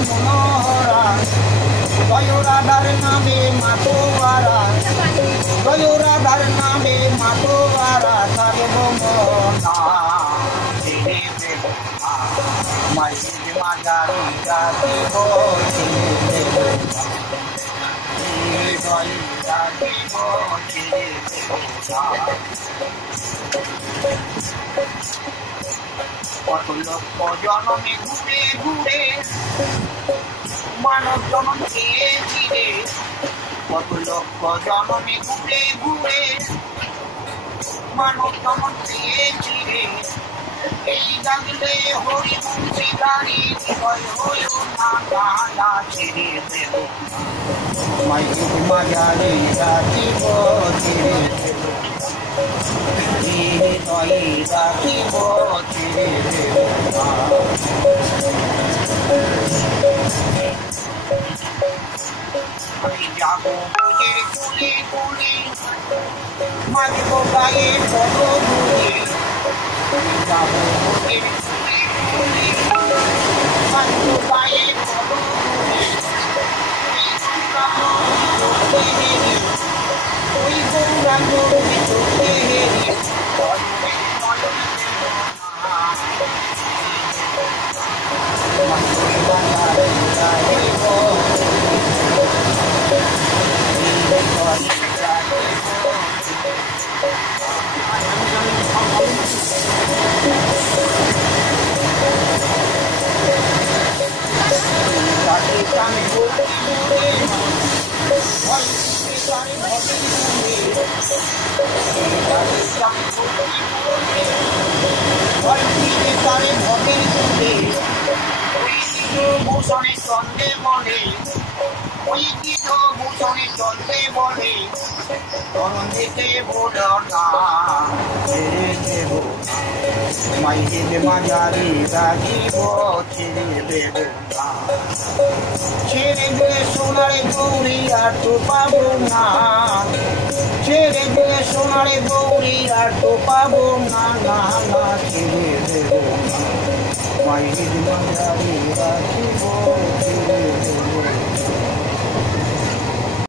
মনোহরা জয় রাধার নামে মাতোয়ারা জয় রাধার নামে মাতোয়ারা সর্বমনা ছেড়ে দেব মায়ের মাজারি জাতিব ছেড়ে দেব জয় জাতিব ছেড়ে দেব কত লক্ষ জনমে ঘুরে ঘুরে মানব জনম চেয়েছি রে কত লক্ষ জনমে ঘুরে ঘুরে মানব জনম চেয়েছি রে এই জাগলে হরি মুন্সি গাড়ি হৃদয় হইল না গালা ছেড়ে দেব মায়ের মাজারে রাখিব ছেড়ে দেব হৃদয়ে রাখিব ছেড়ে দেব আমি যাব বুঝে কুলে কুলে মাঝব গায়ে বড় ঘুরে যাব বুঝে কুলে কুলে মাঝব গায়ে বড় ঘুরে ওই গৌরাঙ্গ চোখে হেরি ভূষণে চন্দ্রে বলে ওই গীত ভূষণে চন্দ্রে বলে তরুণ দিতে বল না ছেড়ে দেব মাইদের মাজারি রাখিব ছেড়ে দেব না ছেড়ে দিয়ে সোনারে গৌরী আর তো পাবো না ছেড়ে দিয়ে সোনারে গৌরী আর তো পাবো না না না ছেড়ে দেব না মাইদের মাজারি রাখিব